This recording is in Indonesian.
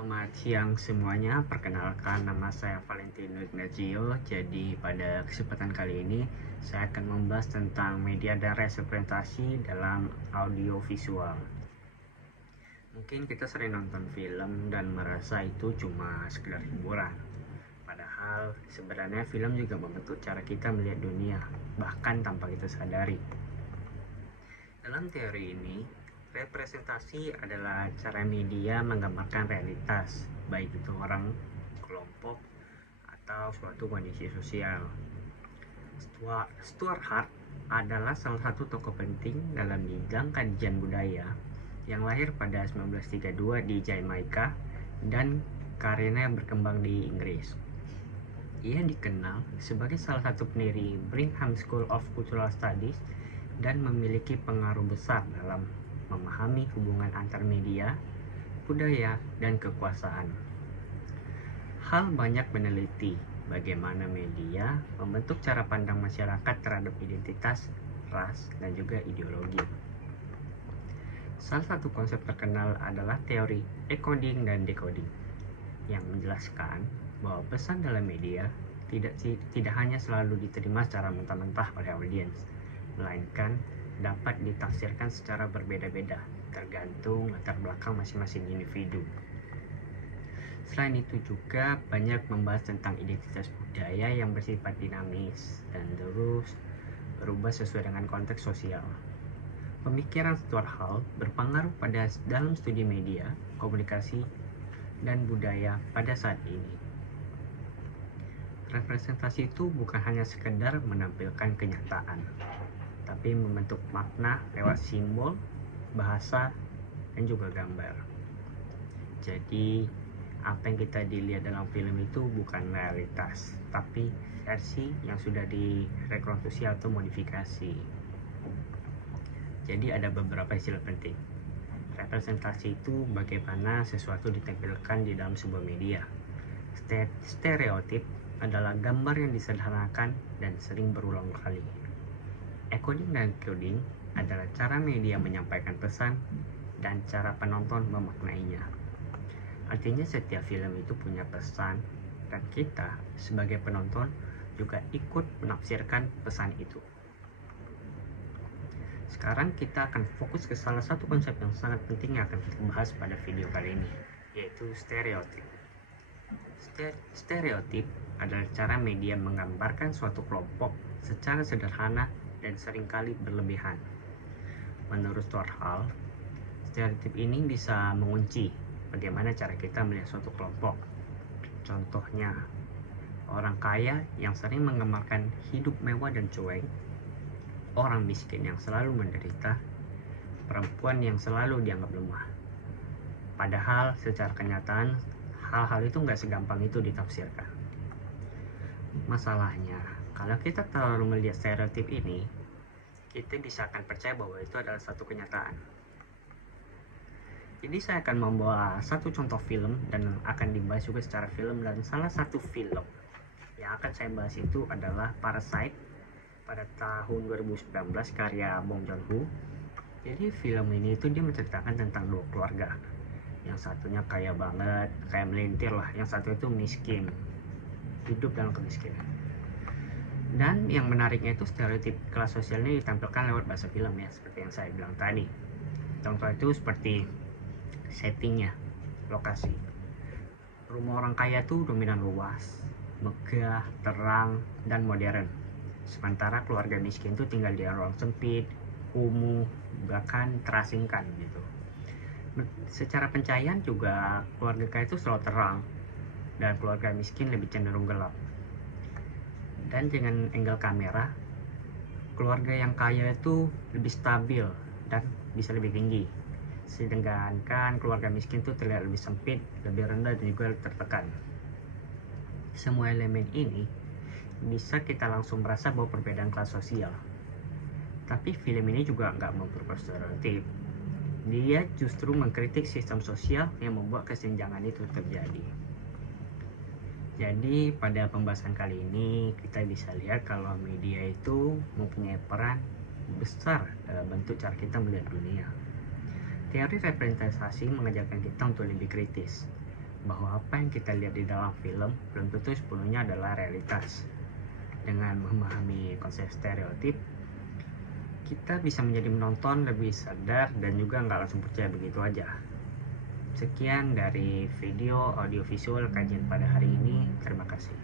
Selamat siang semuanya, perkenalkan nama saya Valentino Ignazio. Jadi pada kesempatan kali ini saya akan membahas tentang media dan representasi dalam audio visual. Mungkin kita sering nonton film dan merasa itu cuma sekedar hiburan. Padahal sebenarnya film juga membentuk cara kita melihat dunia, bahkan tanpa kita sadari. Dalam teori ini, representasi adalah cara media menggambarkan realitas, baik itu orang, kelompok, atau suatu kondisi sosial. Stuart Hart adalah salah satu tokoh penting dalam bidang kajian budaya yang lahir pada 1932 di Jamaika dan karyanya berkembang di Inggris. Ia dikenal sebagai salah satu pendiri Brigham School of Cultural Studies dan memiliki pengaruh besar dalam memahami hubungan antar media, budaya, dan kekuasaan. Hal banyak meneliti bagaimana media membentuk cara pandang masyarakat terhadap identitas, ras, dan juga ideologi. Salah satu konsep terkenal adalah teori encoding dan decoding yang menjelaskan bahwa pesan dalam media tidak hanya selalu diterima secara mentah-mentah oleh audiens, melainkan dapat ditafsirkan secara berbeda-beda tergantung latar belakang masing-masing individu. Selain itu juga banyak membahas tentang identitas budaya yang bersifat dinamis dan terus berubah sesuai dengan konteks sosial. Pemikiran Stuart Hall berpengaruh dalam studi media, komunikasi, dan budaya pada saat ini. Representasi itu bukan hanya sekedar menampilkan kenyataan, tapi membentuk makna lewat simbol, bahasa, dan juga gambar. Jadi, apa yang kita dilihat dalam film itu bukan realitas, tapi versi yang sudah direkonstruksi atau modifikasi. Jadi ada beberapa istilah penting. Representasi itu bagaimana sesuatu ditampilkan di dalam sebuah media. Stereotip adalah gambar yang disederhanakan dan sering berulang kali. Encoding dan decoding adalah cara media menyampaikan pesan dan cara penonton memaknainya. Artinya setiap film itu punya pesan dan kita sebagai penonton juga ikut menafsirkan pesan itu. Sekarang kita akan fokus ke salah satu konsep yang sangat penting yang akan kita bahas pada video kali ini, yaitu stereotip. Stereotip adalah cara media menggambarkan suatu kelompok secara sederhana dan seringkali berlebihan. Menurut Stuart Hall, stereotip ini bisa mengunci bagaimana cara kita melihat suatu kelompok. Contohnya, orang kaya yang sering menggambarkan hidup mewah dan cuek, orang miskin yang selalu menderita, perempuan yang selalu dianggap lemah. Padahal secara kenyataan, hal-hal itu nggak segampang itu ditafsirkan. Masalahnya, kalau kita terlalu melihat stereotip ini, kita bisa akan percaya bahwa itu adalah satu kenyataan. Jadi saya akan membawa satu contoh film dan akan dibahas juga secara film, dan salah satu film yang akan saya bahas itu adalah Parasite pada tahun 2019 karya Bong Joon-ho. Jadi film ini itu dia menceritakan tentang dua keluarga. Yang satunya kaya banget, kayak melintir lah, yang satu itu miskin, hidup dalam kemiskinan. Dan yang menariknya itu stereotip kelas sosial ini ditampilkan lewat bahasa film ya, seperti yang saya bilang tadi. Contoh itu seperti settingnya, lokasi. Rumah orang kaya tuh dominan luas, megah, terang, dan modern. Sementara keluarga miskin tuh tinggal di ruang sempit, kumuh, bahkan terasingkan gitu. Secara pencahayaan juga keluarga kaya itu selalu terang dan keluarga miskin lebih cenderung gelap. Dan dengan angle kamera, keluarga yang kaya itu lebih stabil dan bisa lebih tinggi, sedangkan keluarga miskin itu terlihat lebih sempit, lebih rendah, dan juga tertekan. Semua elemen ini bisa kita langsung merasa bahwa perbedaan kelas sosial. Tapi film ini juga nggak memperkuat stereotip. Dia justru mengkritik sistem sosial yang membuat kesenjangan itu terjadi. Jadi pada pembahasan kali ini kita bisa lihat kalau media itu mempunyai peran besar dalam bentuk cara kita melihat dunia. Teori representasi mengajarkan kita untuk lebih kritis, bahwa apa yang kita lihat di dalam film belum tentu sepenuhnya adalah realitas. Dengan memahami konsep stereotip, kita bisa menjadi menonton lebih sadar dan juga nggak langsung percaya begitu aja. Sekian dari video audiovisual kajian pada hari ini. Terima kasih.